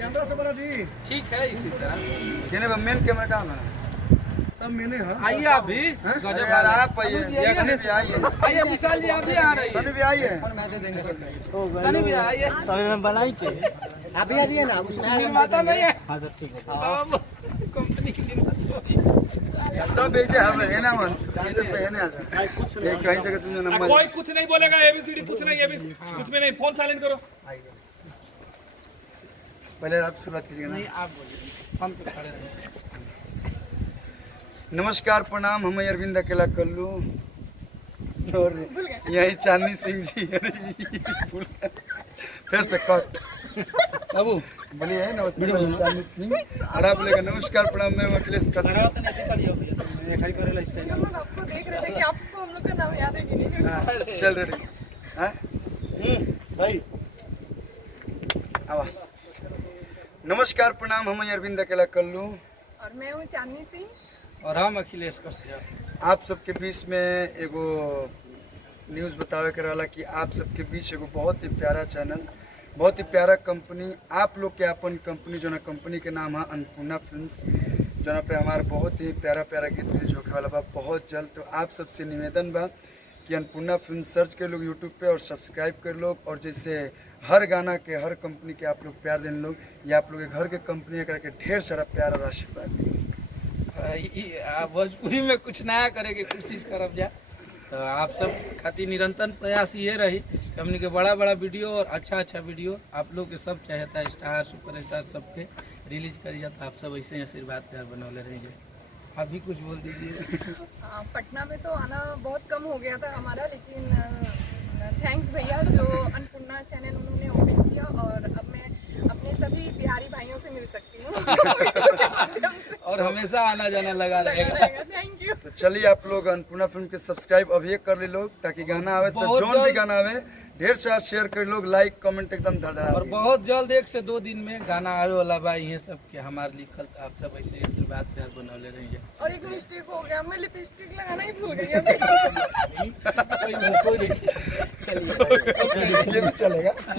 Camera से बना जी। ठीक है इसी तरह कहने में मेन कैमरा कहाँ है? सब मैंने आइए आप भी गजब यार आप आइए, सनी भी आइए, आइए विशाल जी आप भी आ रहे सनी भी आइए। सनी भी आइए बनाई के आप भी आ जाइए ना, उसमें निर्माता नहीं है हाँ तो ठीक है। कंपनी की निर्माता सब ऐसे हम है ना मन बिजनेस में है ना एक कहीं जगह तुमने नंबर कोई कुछ नहीं बोलेगा एबीसीडी कुछ नहीं कुछ में नहीं फोन साइलेंट करो। पहले आप शुरुआत कीजिए ना। नहीं आप बोलिए हम तो खड़े रहेंगे। नमस्कार प्रणाम, हम अरविंद अकेला कल्लू और यही चांदनी सिंह जी। फिर से कट बाबू बोलिए नमस्ते चांदनी सिंह और आप बोलेगा नमस्कार प्रणाम, मैं अखिलेश कश्यप। हम लोग आपको देख रहे थे कि आपको हम लोग का नाम याद है कि नहीं। चल रेडी हाँ भाई आवा। नमस्कार प्रणाम, हम अरविंद अकेला कल्लू और मैं हूँ चांदनी सिंह। और हम अखिलेश कश्यप आप सबके बीच में एगो न्यूज़ बतावे के रहला कि आप सबके बीच एगो बहुत ही प्यारा चैनल, बहुत ही प्यारा कंपनी, आप लोग के अपन कंपनी जो ना कंपनी के नाम है अन्नपूर्णा फिल्म्स, जो पे हमारा बहुत ही प्यारा प्यारा गीत रिलीज होने वाला बा बहुत जल्द। तो आप सबसे निवेदन बा कि अन्नपूर्णा फिल्म सर्च कर लोग यूट्यूब पे और सब्सक्राइब कर लोग, और जैसे हर गाना के हर कंपनी के आप लोग प्यार देने लोग, या आप लोग के घर के कंपनी करके ढेर सारा प्यार और आशीर्वाद दें। भोजपुरी में कुछ नया करे के कोशिश करब जा। तो आप सब खातिर निरंतर प्रयास ये रही कि हमने के बड़ा बड़ा वीडियो और अच्छा वीडियो आप लोग के सब चाहता है स्टार सुपर स्टार सबके रिलीज करी जाता। आप सब ऐसे ही आशीर्वाद प्यार बनौले रहेंगे। आप भी कुछ बोल दीजिए। पटना में तो आना बहुत कम हो गया था हमारा, लेकिन थैंक्स भैया जो अन्नपूर्णा चैनल उन्होंने ओपन किया, और अब मैं अपने सभी बिहारी भाइयों से मिल सकती हूँ। और हमेशा आना जाना लगा रहेगा। Thank you. तो चलिए आप लोग अन्नपूर्णा फिल्म के सब्सक्राइब अभी कर ले लोग, ताकि गाना आवे तो बहुत जोन भी जल्द। गाना आवे ढेर सारा शेयर कर लोग, लाइक कमेंट एकदम धड़धड़ा और बहुत जल्द 1 से 2 दिन में गाना आवे वाला बा। ये सब के हमारे लिखल तो आप सब ऐसे आशीर्वाद प्यार बनौले रहेंगे। और एक मिस्टेक हो गया, मैं लिपस्टिक लगाना ही भूल गई। चलिए ये भी चलेगा।